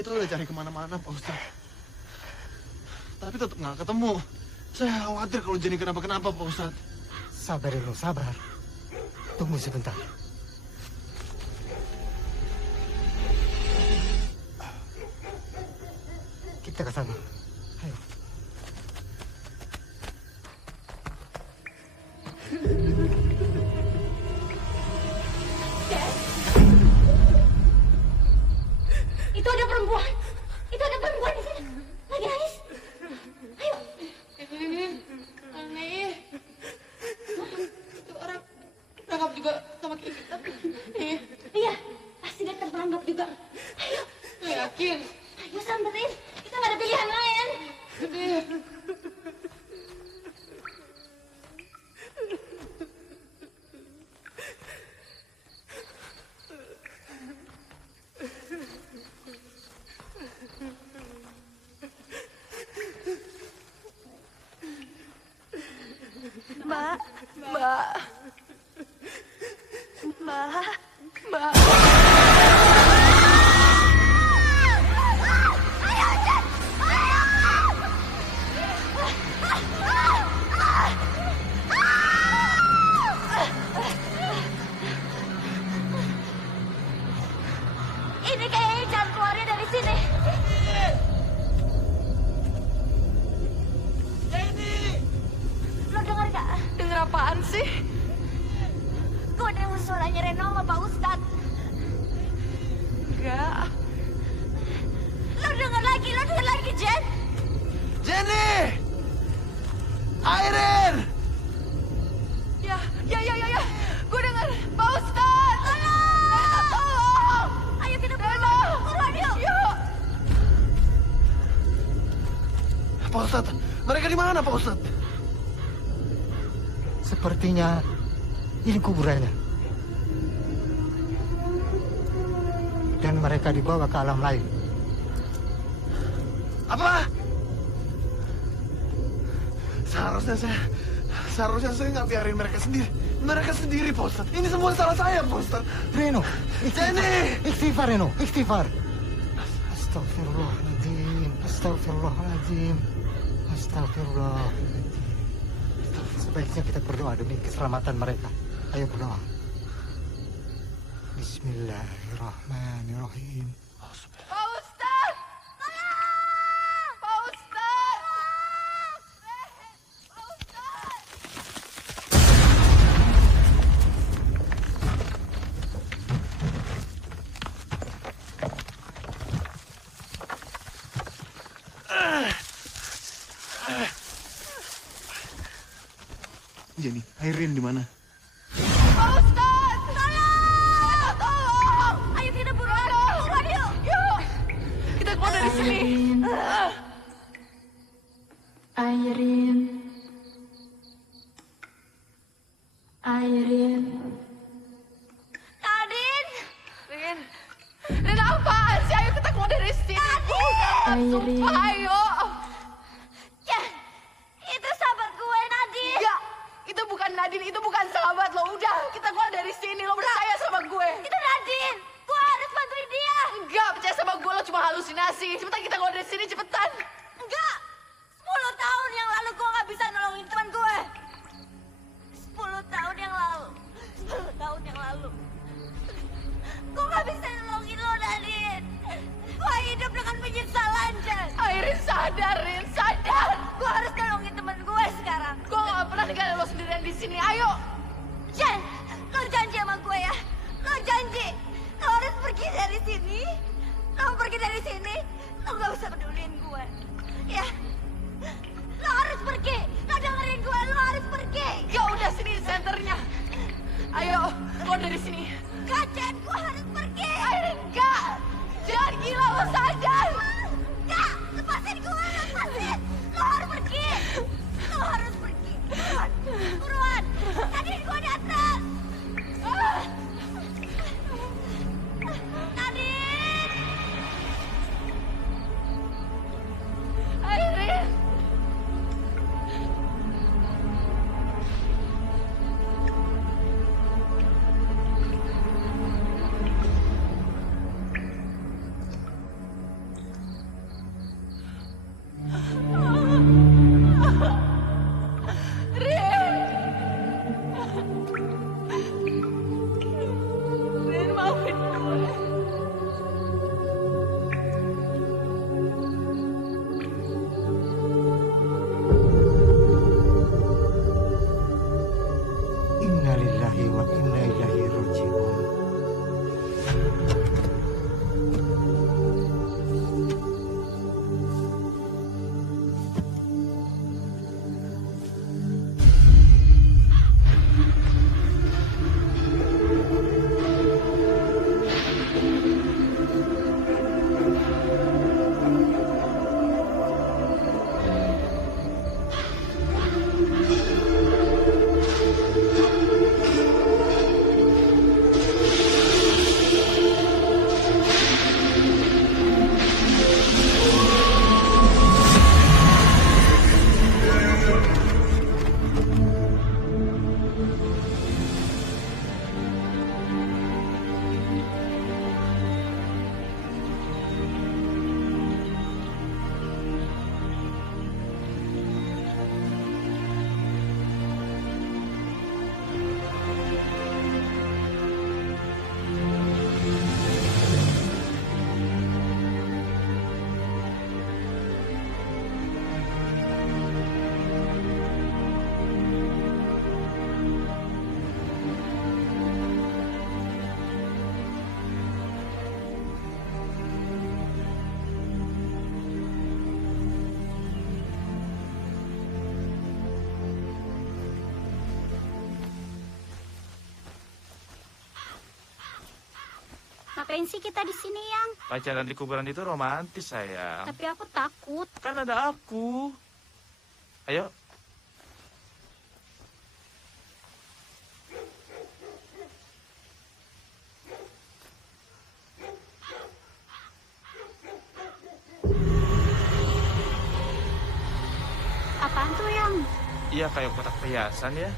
Kita udah cari kemana-mana, Pak Ustadz. Tapi tetap nggak ketemu. Saya khawatir kalau Jenny kenapa-kenapa, Pak Ustadz. Sabar dulu, sabar. Tunggu sebentar. Kita ke sana. Ayo. Itu ada perempuan. Itu ada perempuan di sini. Lagi nangis. Ayo. Ini aneh. Itu orang rangkap juga sama kayak kita. Iya, pasti dia terperangkap juga. Ayo. Lo yakin? Ayo samperin. Kita nggak ada pilihan lain. Mbak. Ini kayaknya jalan keluarnya dari sini. Lo denger gak? Denger apaan sih? Gue denger suaranya Reno sama Pak Ustadz. Enggak. Lo denger lagi, Jen. Jenny! Airin! Ya. Gue denger. Pak Ustadz! Tolong! Ayo kita pulang. Buruan yuk. Pak Ustadz, mereka di mana, Pak Ustadz? Sepertinya ini kuburannya. Dan mereka dibawa ke alam lain. Apa? Seharusnya saya nggak biarin mereka sendiri. Mereka sendiri, Pak Ustadz. Ini semua salah saya, Pak Ustadz. Reno, Jenny! istighfar Reno, istighfar. Astagfirullahaladzim, astagfirullahaladzim, astagfirullahaladzim. Sebaiknya kita berdoa demi keselamatan mereka. Ayo berdoa. Bismillahirrahmanirrahim. Pak Ustadz! Tolong! Pak Ustadz! Pak Ustadz! nih. Airin di mana? Pak Ustadz! Tolong! Tolong! Ayo kita buruan. Buruan yuk. Yuk! Kita keluar dari sini. Airin. Airin. Nadine. Rin apaan sih? Ayo kita keluar dari sini. Airin. Sumpah, ayo. Ya, itu sahabat gue Nadine. Enggak, itu bukan Nadine, itu bukan sahabat lo. Udah, kita keluar dari sini. Lo percaya sama gue? Itu Nadine. Gue harus bantuin dia. Enggak, percaya sama gue. Lo cuma halusinasi. Cepetan kita keluar dari sini, cepetan. Enggak. 10 tahun yang lalu gue gak bisa nolongin teman gue. 10 tahun yang lalu. 10 tahun yang lalu. Gue gak bisa nolongin lo, Nadine. Gue hidup dengan penyesalan, Jan. Airin sadar, Rin. Sadar. Gue harus nolongin teman gue sekarang. Gue gak pernah ninggalin lo sendirian di sini. Ayo. Jan, lo janji sama gue ya. Lo janji. Lo harus pergi dari sini. Lo pergi dari sini. Lo gak usah peduliin gue. Ya. Lo harus pergi. Lo dengerin gue. Lo harus pergi. Ya udah, sini senternya. Ayo, keluar dari sini. Gak, Jan. Gue harus pergi. Airin, enggak. Jangan gila, lo sadar. Enggak. Lepasin gue. Lepasin. Lo harus pergi. Lo harus pergi. Buruan. Buruan. Nadine, gue datang. Nadine. Airin. Rin, maafin gue. Inna lillahi wa inna ilaihi raji'un. Ngapain sih kita di sini, Yang? Pacaran di kuburan itu romantis, sayang. Tapi aku takut. Kan ada aku. Ayo. Apaan tuh, Yang? Iya, kayak kotak perhiasan ya.